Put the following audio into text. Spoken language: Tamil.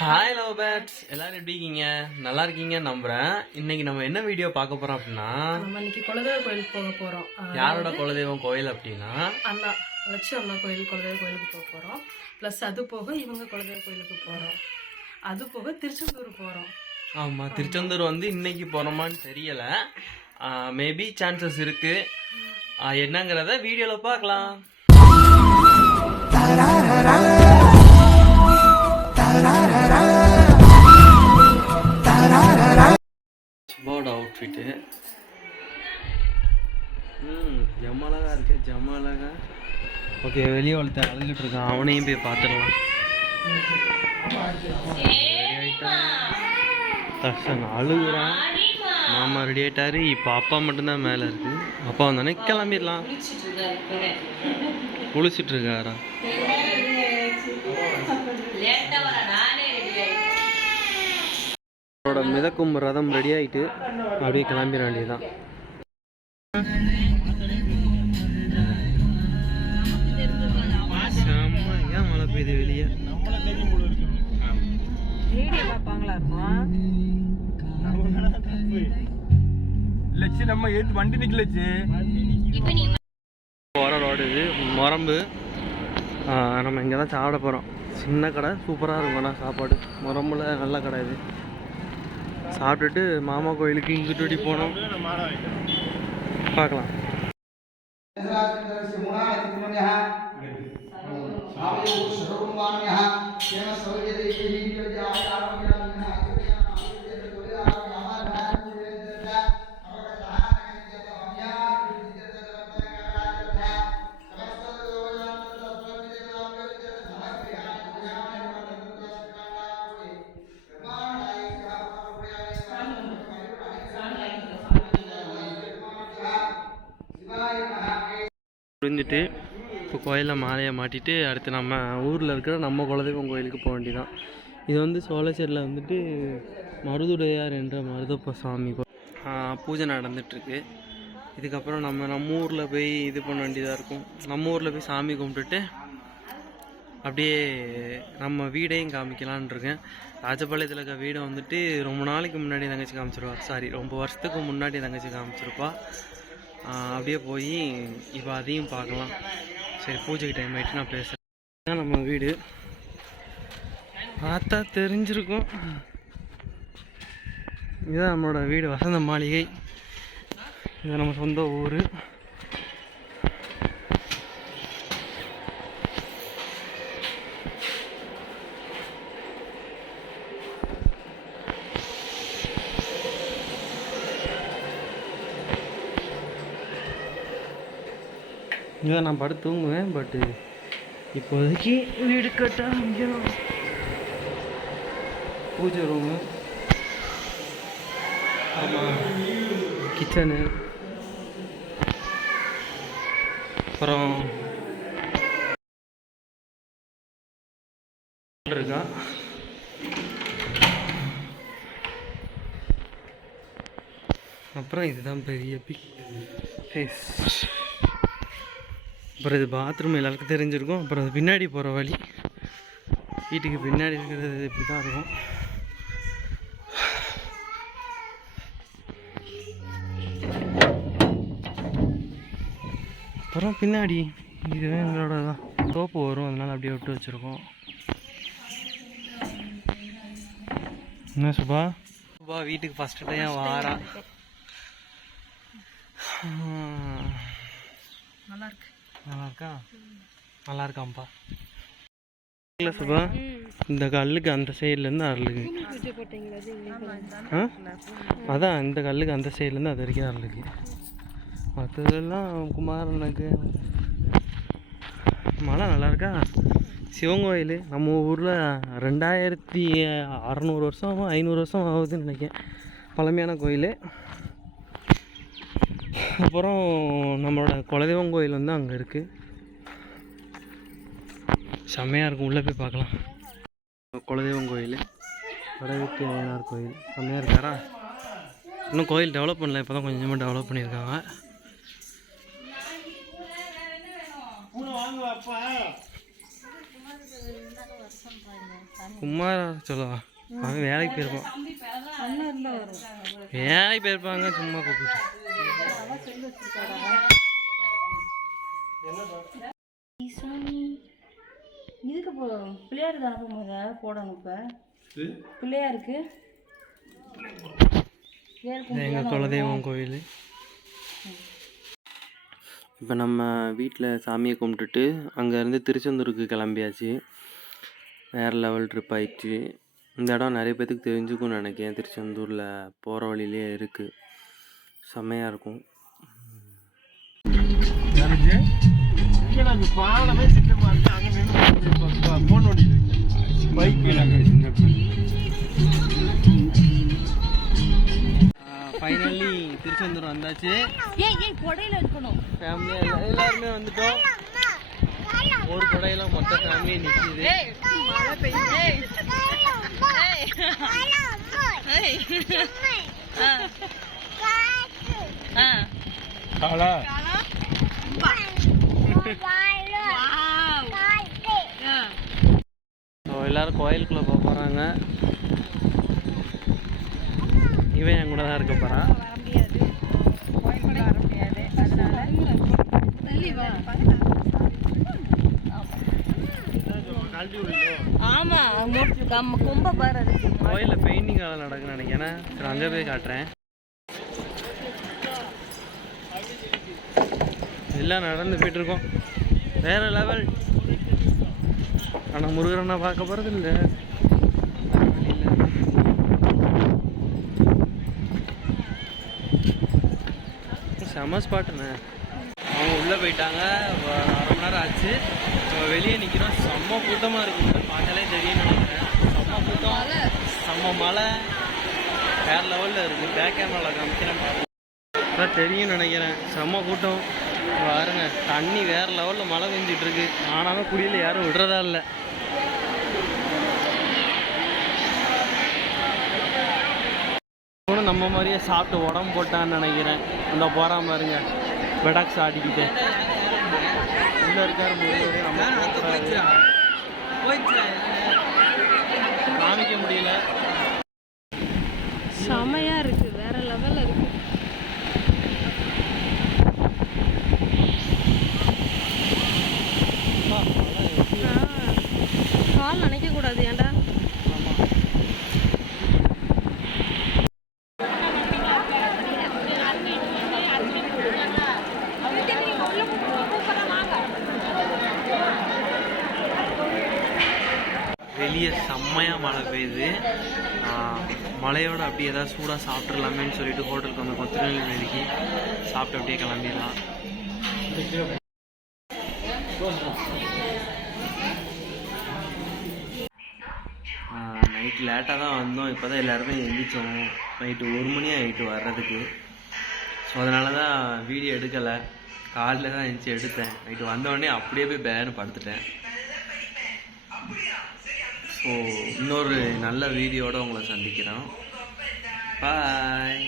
ஹாய் லவ் பேட்ஸ் எல்லாரும் எப்படி இருக்கீங்க? நல்லா இருக்கீங்க நம்புறேன். இன்னைக்கு நம்ம என்ன வீடியோ பார்க்க போறோம் அப்படின்னா நம்ம இன்னைக்கு குலதெய்வ கோயிலுக்கு போக போறோம். யாரோட குலதெய்வம் கோயில் அப்படின்னா அண்ணா லட்சு அண்ணா கோயில் குலதெய்வ கோயிலுக்கு போக போறோம். ப்ளஸ் அது போக இவங்க குலதெய்வ கோயிலுக்கு போறோம். அது போக திருச்செந்தூர் போறோம். ஆமா திருச்செந்தூர் வந்து இன்னைக்கு போறோமான்னு தெரியல. மேபி சான்சஸ் இருக்கு. என்னங்கிறத வீடியோல பார்க்கலாம். அவுட்ஃபிட்டு ம் ஜம்மலகா இருக்கு அழகா. ஓகே வெளியே ஒருத்தன் அழுதுட்டு இருக்கான். அவனையும் போய் பார்த்துடலாம் தர்ஷன் அழுகுறான். மாமா ரெடி ஆயிட்டாரு. இப்போ அப்பா மட்டும்தான் மேலே இருக்கு. அப்பா வந்தோடனே கிளம்பிடலாம். குளிச்சிட்டு அவரோட மிதக்கும் ரதம் ரெடி ஆயிட்டு அப்படியே கிளம்பிட வேண்டியதுதான். செம்மையா மழை பெய்யுது வெளியே. லட்சு நம்ம ஏத்து வண்டி நிக்கலச்சு போகிற ரோடு இது முரம்பு. நம்ம இங்கே தான் சாப்பிட போகிறோம் சின்ன கடை சூப்பராக இருக்கும். ஆனால் சாப்பாடு. முரம்பில் நல்ல கடை இது. சாப்பிட்டுட்டு மாமா கோயிலுக்கு இங்கிட்டு போனோம். பார்க்கலாம். புரிஞ்சுட்டு இப்போ கோயிலில் மாலையை மாட்டிட்டு அடுத்து நம்ம ஊரில் இருக்கிற நம்ம குலதெய்வம் கோயிலுக்கு போக வேண்டியதான் இது வந்து சோழசேரியில் வந்துட்டு மருதுடையார் என்ற மருதப்ப சுவாமி கோ- பூஜை நடந்துட்டுருக்கு. இதுக்கப்புறம் நம்ம நம்ம ஊரில் போய் இது பண்ண வேண்டியதாக இருக்கும். நம்ம ஊரில் போய் சாமி கும்பிட்டுட்டு அப்படியே நம்ம வீடையும் காமிக்கலான்னு இருக்கேன். ராஜபாளையத்தில் இருக்க வீடை வந்துட்டு ரொம்ப நாளைக்கு முன்னாடி தங்கச்சி காமிச்சிருவா. சாரி ரொம்ப வருஷத்துக்கு முன்னாடி தங்கச்சி காமிச்சிருப்பா. அப்படியே போய் இப்போ அதையும் பார்க்கலாம். சரி பூஜைக்கு டைம் ஆகிட்டு நான் பேசுகிறேன் நம்ம வீடு. பார்த்தா தெரிஞ்சிருக்கும். இதுதான் நம்மளோட வீடு வசந்த மாளிகை. இது நம்ம சொந்த ஊர். இங்கே நான் படுத்து தூங்குவேன் பட்டு இப்போதைக்கு வீடு கட்ட ஆரம்பிக்கணும் பூஜை ரூமு ஆமாம் கிச்சனு அப்புறம் இருக்கா? அப்புறம் இதுதான் பெரிய பிக் ஃபேஸ் அப்புறம் இது பாத்ரூம் எல்லாருக்கும் தெரிஞ்சிருக்கும். அப்புறம் அது பின்னாடி போகிற வழி. வீட்டுக்கு பின்னாடி இருக்கிறது இப்படி தான் இருக்கும். அப்புறம் பின்னாடி இதுவே எங்களோட தான் தோப்பு வரும் அதனால் அப்படியே விட்டு வச்சுருக்கோம். என்ன சுபா? சுபா வீட்டுக்கு ஃபஸ்ட்டு டைம் வாரா? நல்லா இருக்கு. நல்லா இருக்கா நல்லா இருக்காம்ப்பா இல்லை சுபா இந்த கல்லுக்கு அந்த சைட்லேருந்து அருளுக்கு ஆ? அதான் இந்த கல்லுக்கு அந்த சைட்லேருந்து அது வரைக்கும் அருளுக்கு மற்றதெல்லாம் குமாரனுக்கு. மழை நல்லா இருக்கா சிவன் கோயில் நம்ம ஊரில் ரெண்டாயிரத்தி அறநூறு வருஷம் ஐநூறு வருஷம் ஆகுதுன்னு நினைக்கிறேன். பழமையான கோயில். அப்புறம் நம்மளோட குலதெய்வம் கோயில் வந்து அங்கே இருக்குது செம்மையாக இருக்கும். உள்ளே போய் பார்க்கலாம். குலதெய்வம் கோயில். வடவீட்டு ஐயனார் கோயில். செம்மையாக இருக்காரா? இன்னும் கோயில் டெவலப் பண்ணல. இப்போ தான் கொஞ்சமாக டெவலப் பண்ணியிருக்காங்க. குமார சொல்லவா? அவன் வேலைக்கு போயிருப்பான். வேலைக்கு போயிருப்பாங்க. சும்மா கூப்பிட்டு. இதுக்கு போ பிள்ளையாருக்கு அனுப்பும் போது போடணும் இப்போ. பிள்ளையாருக்கு. எங்கள் குலதெய்வம் கோயில். இப்போ நம்ம வீட்டில் சாமியை கும்பிட்டுட்டு அங்கேருந்து திருச்செந்தூருக்கு கிளம்பியாச்சு. வேறு லெவல் ட்ரிப் ஆயிடுச்சு. இந்த இடம் நிறைய பேத்துக்கு தெரிஞ்சுக்கும்னு நினைக்கிறேன். திருச்செந்தூரில் போகிற வழியிலே இருக்குது செம்மையாக இருக்கும். இங்கே நாங்கள் பாலமே சின்னமாக இருக்கு. அங்கே நின்று ஃபோன் ஓடிட்டு பைக்கில் சின்ன ஃபைனலி திருச்செந்தூர் வந்தாச்சு. ஏய் ஏய் கொடையில இருக்கணும். ஃபேமிலியாக எல்லாருமே வந்துட்டோம். ஒரு கடையில் மொத்த ஃபேமிலி நிற்கிது மழை பெய்யுது. காலா. ஸோ எல்லோரும் கோயிலுக்குள்ளே போக போகிறாங்க இவன் என் கூட தான் இருக்க போகிறான் வர முடியாது கோயம்பேடு வர முடியாது அதனால ஆமா நம்ம கொம்ப பாரு அதுக்கு கோயிலில் பெயிண்டிங் வேலை நடக்குன்னு நினைக்கிறேன். சரி அங்கே போய் காட்டுறேன். எல்லாம் நடந்து போயிட்டுருக்கோம். வேற லெவல் ஆனால் முருகனை பார்க்க போகிறது இல்லை. செம ஸ்பாட்டுண்ணே அவங்க உள்ளே போயிட்டாங்க. அரை மணி நேரம் ஆச்சு. இப்போ வெளியே நிற்கிறோம் செம்ம கூட்டமாக இருக்குங்க பார்த்தாலே தெரியும் நினைக்கிறேன். செம்ம கூட்டம். செம்ம மழை. வேற லெவலில் இருக்குது பேக் கேமராவில் காமிக்கிறேன் தெரியும் நினைக்கிறேன். செம்ம கூட்டம். பாருங்க தண்ணி வேற லெவலில் மழை பெஞ்சிட்டு இருக்கு ஆனாலும் குடியில் யாரும் விடுறதா இல்லை. நம்ம மாதிரியே சாப்பிட்டு உடம்பு போட்டான்னு நினைக்கிறேன். அந்த போறா பாருங்க பெடாக்ஸ் ஆடிக்கிட்டு உள்ள இருக்காரு முருகரு நம்ம காமிக்க முடியல செமையா இருக்கு வேற லெவல்ல இருக்கு கால் நினைக்க கூடாது ஏன்டா வெளியே செம்மையாக மழை பெய்யுது ஆஹ் மழையோட அப்படியே ஏதாவது சூடாக சாப்பிட்றலாமேன்னு சொல்லிட்டு ஹோட்டலுக்கு வந்து திருநெல்வேலிக்கு சாப்பிட்டு அப்படியே கிளம்பிடலாம். நைட் லேட்டாக தான் வந்தோம். இப்போ தான் எல்லாருமே எந்திரிச்சோம். நைட்டு ஒரு மணி ஆகிட்டு வர்றதுக்கு. ஸோ அதனால தான் வீடியோ எடுக்கலை. காலில் தான் எழுந்துச்சி எடுத்தேன். நைட்டு வந்தோடனே அப்படியே போய் பேனு படுத்துட்டேன். ஸோ இன்னொரு நல்ல வீடியோட உங்களை சந்திக்கிறோம். பாய்